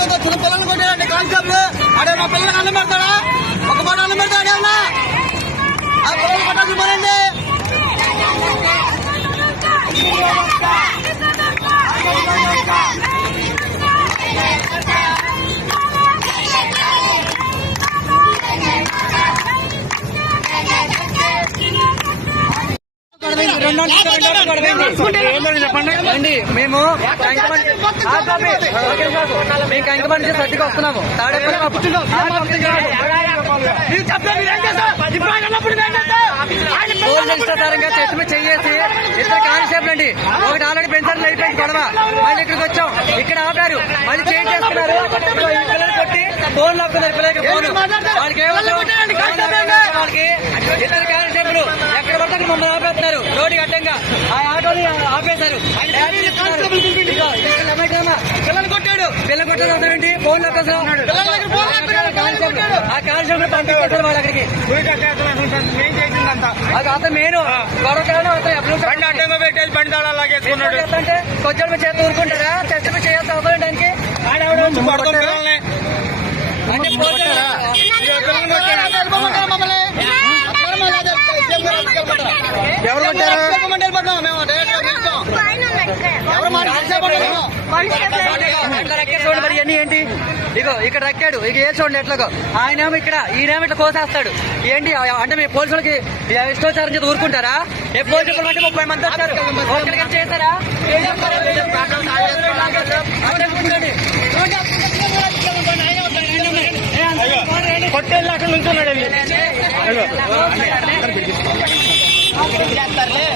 కొద్ది చిన్న పిల్లలు కొట్టాడండి కానిస్టేబుల్ అదే మా పిల్లలకు అన్నం అండి మేము కంకమండి సర్దికి వస్తున్నాము. తాడేపల్లి పోలీస్ ఇష్టాధారంగా చెట్టు మీద చెయ్యేసి ఇద్దరు కానిస్టేబుల్ అండి. ఒకటి ఆల్రెడీ పెంచారు అయిపోయింది గొడవ. మళ్ళీ ఇక్కడికి వచ్చాం. ఇక్కడ ఆపారు. మళ్ళీ చేంజ్ చేస్తున్నారు మమ్మల్ని ఆపేస్తున్నారు రోడ్డు అడ్డంగా ఆ ఆటోని ఆపేశారు. పిల్లలు కొట్టాడు. పిల్లలు కొట్టాడు అర్థం ఏంటి? ఫోన్. ఆ కానిస్టేబుల్ పంపించేశారు వాళ్ళు అక్కడికి అది అతను మెయిన్. గొడవ కారణం అతను ఎప్పుడు బండి అడ్డంగా పెట్టేసి బండి తాళాలు లాగేసుకున్నాడు. అంటే కొంచెం చేతి ఊరుకుంటారా? చెస్ట్ మీద చేయాల్సి అవసరం దానికి ఇవన్నీ ఏంటి? ఇగో ఇక్కడ రక్కాడు. ఇక ఏ చూడండి ఎట్లాగో? ఆయనేమో ఇక్కడ ఈయనేమో ఇట్లా కోసేస్తాడు. ఏంటి? అంటే మీ పోలీసులకి ఇష్టోచారం చేసి ఊరుకుంటారా? ఏ పోలీసులు అంటే ముప్పై మంది వచ్చారు. చేస్తారా. కొట్టేళ్ళు అక్కడ చేస్తారులే.